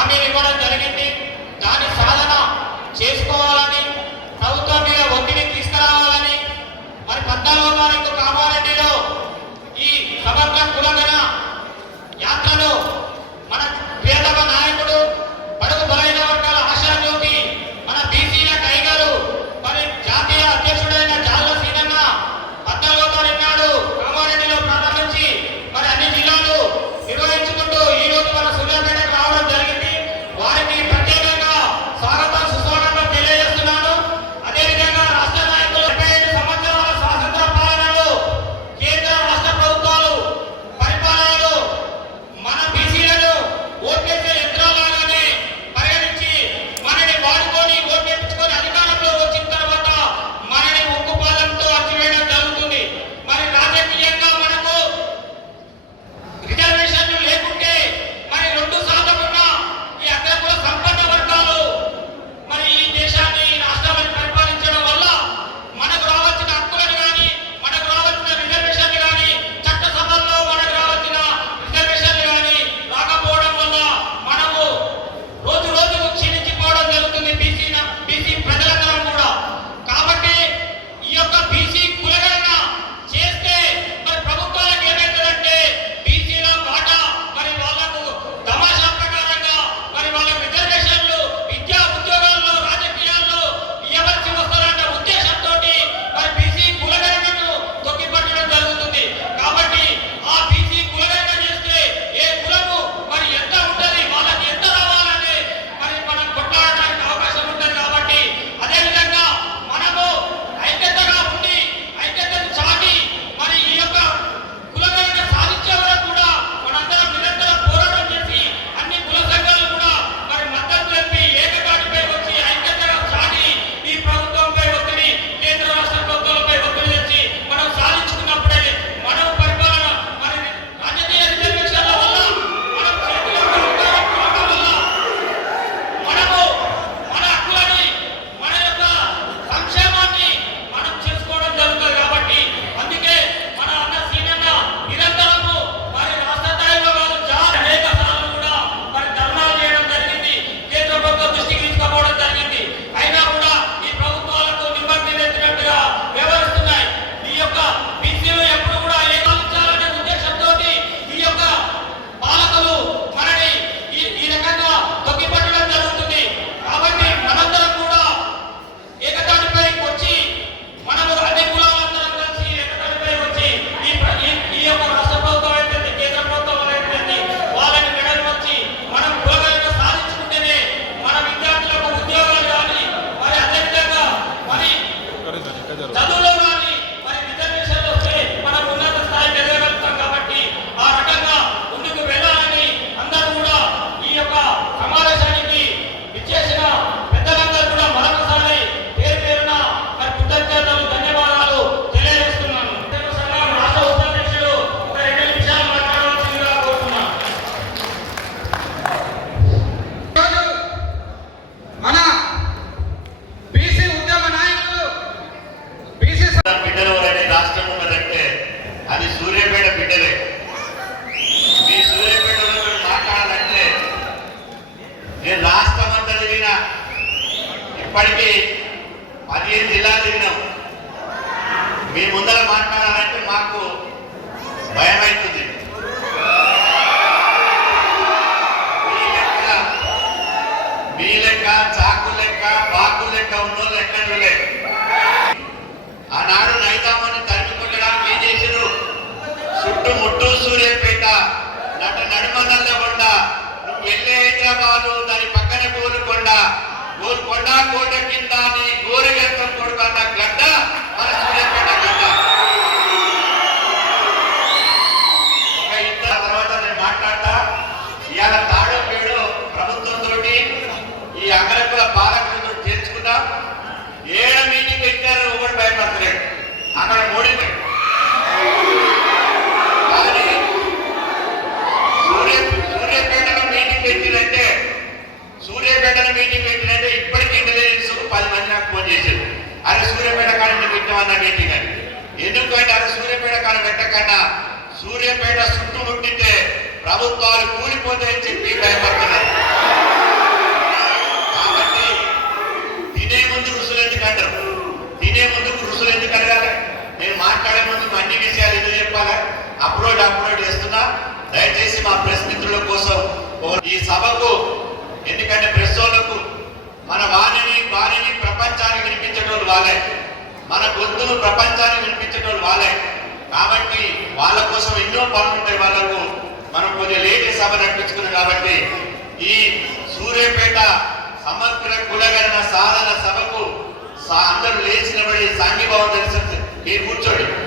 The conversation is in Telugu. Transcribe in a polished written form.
హామీలు ఇవ్వడం జరిగింది. దాని సాధన చేసుకోవాలని, ప్రభుత్వం మీద ఒత్తిడి తీసుకురావాలని మరి 14వ తారీఖు కామారెడ్డిలో ఈ సమగ్ర కులగణ యాత్రలో మన ప్రియతమ నాయకుడు బడుగు బలైన వర్గాల ఆశాజ్యోతి మన బీసీల టైగరు మరి జాతీయ అధ్యక్షుడైన జాల్ల సీనన్న 14వ తారీఖు నాడు కామారెడ్డిలో ప్రారంభించి మరి అన్ని జిల్లాలు నిర్వహించుకుంటూ ఈ రోజు మన సూర్యాపేటకు రావడం జరిగింది. వారికి ప్రత్యేకంగా స్వాగతం సుస్వాగతం తెలియజేస్తున్నాను. అదేవిధంగా రాష్ట్ర నాయకులు 75 సంవత్సరాల స్వాతంత్ర పాలనలో కేంద్ర రాష్ట్ర ప్రభుత్వాలు పరిపాలనలో మన బీసీలను ఓట్లేసే యంత్రాలుగానే పరిగణించి మనని వాడుకొని ఓట్లేపించుకొని అధికారంలో వచ్చిన తర్వాత మనని ఉక్కుపాదంతో అణచివేయడం జరుగుతుంది. మరి రాజకీయంగా మనకు రిజర్వేషన్లు లేకుంటే మరి 2% ఉన్న ఈ అగ్రకుల సంపన్న వర్గాలు మరి ఈ దేశాన్ని ఈ రాష్ట్రాన్ని పరిపాలించడం వల్ల మనకు రావాల్సిన హక్కులను కానీ, మనకు రావాల్సిన రిజర్వేషన్లు కానీ, చట్టసభల్లో మనకు రావాల్సిన రిజర్వేషన్లు కానీ రాకపోవడం వల్ల మనము రోజు రోజుకు క్షీణించిపోవడం జరుగుతుంది బీసీ ప్రజలందరం కూడా. కాబట్టి ఈ యొక్క బీసీ కులగణన చేస్తే మరి ప్రభుత్వాలకు ఏమవుతుందంటే బీసీల వాటా మరి వాళ్ళకు తమాషా ప్రకారంగా మరి వాళ్ళ రిజర్వేషన్లు విద్యా ఉద్యోగాల్లో రాజకీయాల్లో ఇవ్వవలసి వస్తారన్న ఉద్దేశంతో మరి బీసీ కులగణనను తొక్కిపట్టడం జరుగుతుంది. కాబట్టి ఆ బీసీ కులగణన చేస్తే ఏ కులము మరి ఎంత ఉంటుంది, వాళ్ళకి ఎంత రావాలని మరి మనం కొట్లాడడానికి అవకాశం ఉంటుంది. కాబట్టి అదేవిధంగా మనము ఐక్యతగా ఉండి ఐక్యతను చాటి మరి ఈ యొక్క కులగణన సాధించే వరకు కూడా మనందరం నిరంతరం పోరాటం చేసి అన్ని కుల సంఘాలు కూడా మరి మద్దతు తెలిపి ఏకతాటిపై వచ్చి ఐక్యతగా చాటి ఈ ప్రభుత్వంపై ఒత్తిడి, కేంద్ర రాష్ట్ర ప్రభుత్వాలపై ఒత్తిడి తెచ్చి మనం సాధించుకున్నప్పుడే మనం పరిపాలన మరి రాజకీయ రిజర్వేషన్ల వల్ల మనం చేతిలో అధికారం రావడం వల్ల మనము మన హక్కులని మన యొక్క సంక్షేమాన్ని మనం చేసుకోవడం జరుగుతుంది. కాబట్టి అందుకే మన అన్న సీనన్న నిరంతరము మరి రాష్ట్ర స్థాయిలో కాదు అనేక సార్లు కూడా మరి ధర్నాలు చేయడం జరిగింది. కేంద్ర ప్రభుత్వం దృష్టికి తీసుకుపోవడం జరిగింది. అయినా కూడా ఈ ప్రభుత్వాలకు నిమ్మర్తినట్టుగా వ్యవహరిస్తున్నాయి. ఈ యొక్క బీసీలు ఎప్పుడు కూడా ఏకాలించాలనే ఉద్దేశంతో ఈ యొక్క పాలకులు మనని ఈ రకంగా తొక్కిపట్టడం జరుగుతుంది. కాబట్టి మనందరం కూడా ఏకతాటిపై వచ్చి మనము అన్ని కులాలందరం కలిసి ఏకతాటిపై వచ్చి ఈ యొక్క రాష్ట్ర ప్రభుత్వం అయితే కేంద్ర ప్రభుత్వం అయితే వాళ్ళని మెడలు వచ్చి మనం కులగణన సాధించుకుంటేనే మన విద్యార్థులకు ఉద్యోగాలు కానీ మరి అదేవిధంగా మరి చదువులో కానీ మరి రిజర్వేషన్లు వస్తే మనం ఉన్నత స్థాయికి ఎదగలుగుతాం. కాబట్టి ఆ రకంగా ముందుకు వెళ్ళాలని అందరూ కూడా ఈ యొక్క సమావేశానికి ఇచ్చేసిన పెద్దలందరూ కూడా మరొకసారి పేరు పేరున మరి కృతజ్ఞతలు ధన్యవాదాలు తెలియజేస్తున్నాను. సంఘం రాష్ట్ర ఉపాధ్యక్షులు ఒక 2 నిమిషాలు మాట్లాడవలసిందిగా కోరుతున్నాను. మన బీసీ ఉద్యమ నాయకులు బీసీ బిడ్డలు ఎవరైనా రాష్ట్రం ఉన్నదంటే అది సూర్యాపేట బిడ్డలే. మీ సూర్యాపేటలో మీరు మాట్లాడాలంటే నేను రాష్ట్రం అంతా తిరిగిన, ఇప్పటికీ 15 జిల్లాలు తిరిగినాం. మీ ముందర మాట్లాడాలంటే మాకు భయం అవుతుంది. మీ లెక్క చాకు లెక్క బాకు లెక్క ఉన్నోళ్ళు ఎక్కడ లేదు. ఆనాడు నైజామాన్ని తరిమి కొట్టడానికి ఏం చేసిరు? చుట్టుముట్టు సూర్యాపేట నడుమనల్లగొండ, నువ్వు వెళ్ళే హైదరాబాదు దాని పక్కనే గోల్కొండ కోట కింద నీ గోరిగంతం కొడుకున్న గడ్డ మన సూర్యాపేట గడ్డ. ఇంత తర్వాత నేను మాట్లాడతా. ఇవాళ తాడో పేడో ప్రభుత్వంతో ఈ అగ్రకుల పాలకులతో చేర్చుకున్నా. ఏడ మీటింగ్ పెట్టారు, ఒకటి భయపడతలేడు. అక్కడ మోడీ కానీ సూర్యాపేటలో మీటింగ్ పెట్టినంటే ఇప్పటికీ ఇంటెలిజెన్స్ 10 మంది నాకు ఫోన్ చేశారు. అరే సూర్యాపేట కాడ పెట్టామన్న మీటింగ్ అని. ఎందుకంటే అది సూర్యాపేట కాడ పెట్టకన్నా సూర్యాపేట చుట్టుముట్టితే ప్రభుత్వాలు కూలిపోతాయని చెప్పి భయపడుతున్నారు. వాళ్ళే, మన గొంతును ప్రపంచానికి వినిపించేటోళ్ళు వాళ్ళే. కాబట్టి వాళ్ళ కోసం ఎన్నో పనులు ఉంటాయి వాళ్ళకు. మనం కొద్దిగా లేట్ సభ నడిపించుకున్నాం కాబట్టి ఈ సూర్యాపేట సమగ్ర కులగణన సాధన సభకు అందరూ లేచినబడి సాంఘీభావం తెలుసు. మీరు కూర్చోండి.